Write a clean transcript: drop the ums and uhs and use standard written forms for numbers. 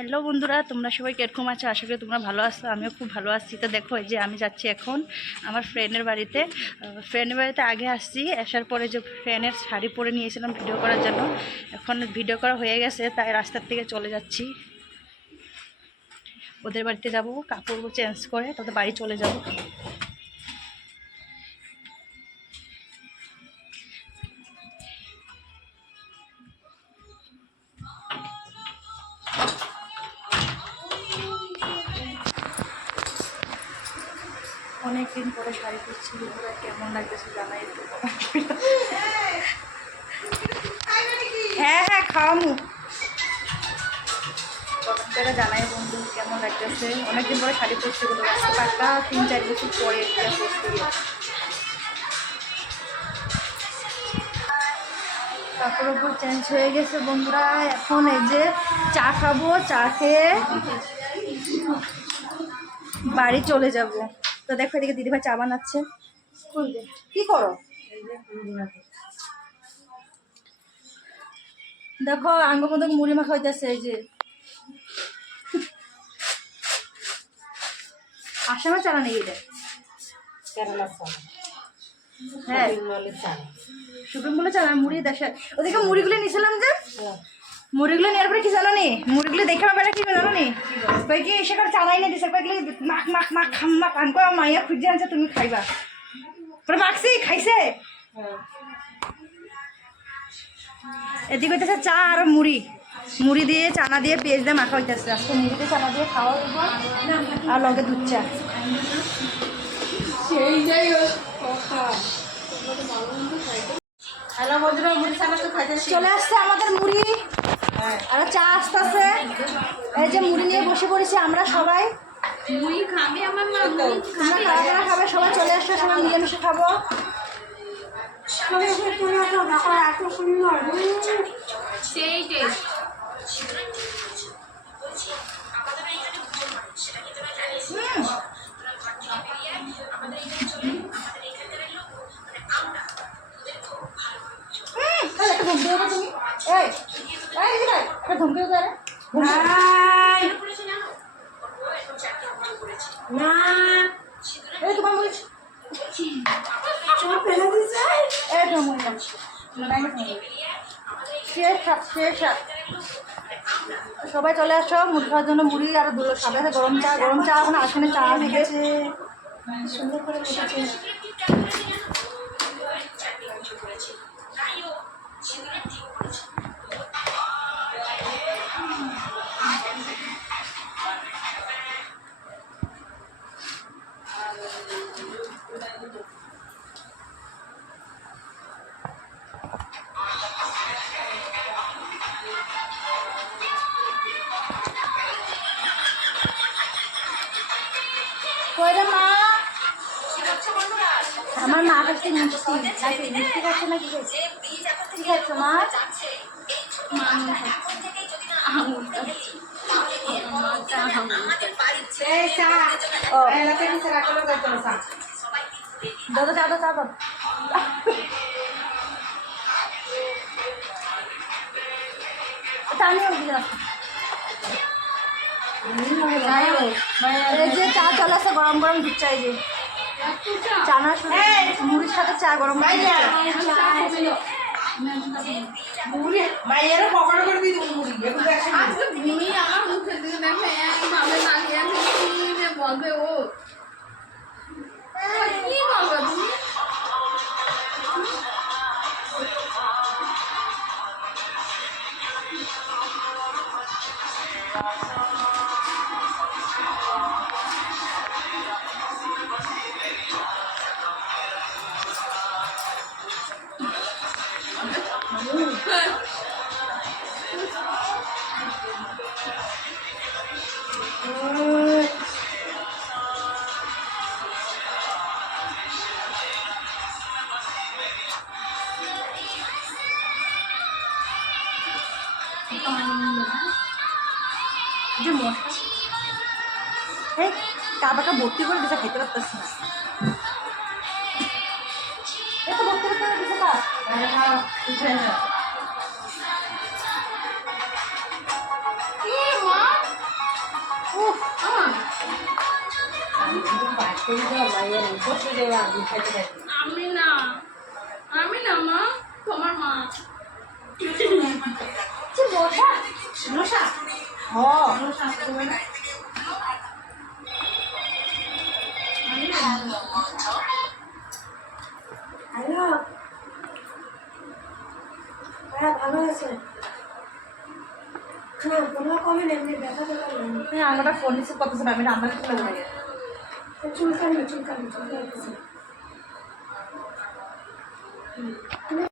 Hello বন্ধুরা, তোমরা সবাই কিরকম আছো? আশা করি তোমরা ভালো আছো। আমিও খুব ভালো আছি। তো দেখো, এই যে আমি যাচ্ছি এখন আমার ফ্রেন্ডের বাড়িতে। আগে আসছি, আসার পরে যে ফ্রেন্ডের শাড়ি পরে নিয়েছিলাম ভিডিও করার জন্য, এখন ভিডিও করা হয়ে গেছে, তাই রাস্তার থেকে চলে যাচ্ছি। ওদের বাড়িতে যাব, কাপড় চেঞ্জ করে তারপর বাড়ি চলে যাব। অনেকদিন পরে শাড়ি পরছি, কেমন লাগতেছে জানাই একটু। হ্যাঁ হ্যাঁ, খাওয়ামু। কমেন্টে জানাই বন্ধু কেমন লাগতেছে। অনেকদিন পরে শাড়ি পরছি, পাক্কা 3-4 বছর পরে পরছি। কাপড় ওপর চেঞ্জ হয়ে গেছে বন্ধুরা। এখন এই যে চা খাবো, চা খেয়ে বাড়ি চলে যাব। তো দেখো, এদিকে দিদিভাই চা বানাচ্ছে। কি করো? দেখো আঙ্গ মতো মুড়ি মাখা হইতেছে। এই যে আসামে চালা নেই, এটা হ্যাঁ শুকনো বলে চালা মুড়ি দেশে। ওদিকে মুড়িগুলো নিয়েছিলাম যে, মুড়িগুলো নেওয়ার পরে কি জানো নি, মুড়িগুলো দেখে আমার বেড়া কি জানো নি, কই কি এসে করে চালাই না দিছে, কয়েকগুলো মাখ মাখ মাখ খাম মাখ আনকো মাইয়া খুঁজে আনছে, তুমি খাইবা। পরে মাখছি, খাইছে। এদিকে হইতেছে চা আর মুড়ি, মুড়ি দিয়ে চানা দিয়ে পেঁয়াজ দিয়ে মাখা হইতেছে। আজকে মুড়ি দিয়ে চানা দিয়ে খাওয়া হইব, আর লগে দুধ চা। হ্যালো বন্ধুরা, মুড়ি চানা তো খাইতে চলে আসছে আমাদের মুড়ি আর চা আসতেছে। এই যে মুড়ি নিয়ে বসে পড়েছি আমরা সবাই। মুড়ি খাবে আমার মা, আমরা খাওয়া খাবে, সবাই চলে আসছে, সবাই মিলেমিশে খাবো। সেই টেস্ট। সবাই চলে আসো মুড়ি খাওয়ার জন্য। মুড়ি আর সাথে গরম চা, গরম চা এখন আসনে চা মেখেছে, সুন্দর করে মেখেছে। মা, আমার মা কাছে মিষ্টি নাকি মিষ্টি খাচ্ছে না কি খাচ্ছে? কি খাচ্ছে মা? দাদা চা দাও, চা দাও। আমিও দিলাম। এই যে চা চালাচ্ছে, গরম গরম দুধ চাই যে চানা মুড়ির সাথে চা গরম মুড়ি মাইয়ারও পকড় করে দিয়ে দেবো। মুড়ি আজকে মুড়ি আমার মুখের দিকে দেখে একভাবে লাগিয়ে আছে, কি বলবে ও, কি বলবে তুমি? যে মশলা এই কাবাটা ভর্তি করে দিতে খাইতে পারতেছি না। এত ভর্তি করে দিতে পার কি মা আমি না মা তোমার মা মশা হ্যালো হ্যাঁ ভালো আছে হ্যাঁ কোনো কমেন এমনি দেখা তো করলাম আমরা ফোন রিসিভ করতেছে না, আমি রান্না করতে লাগে। চুলকানি তুমি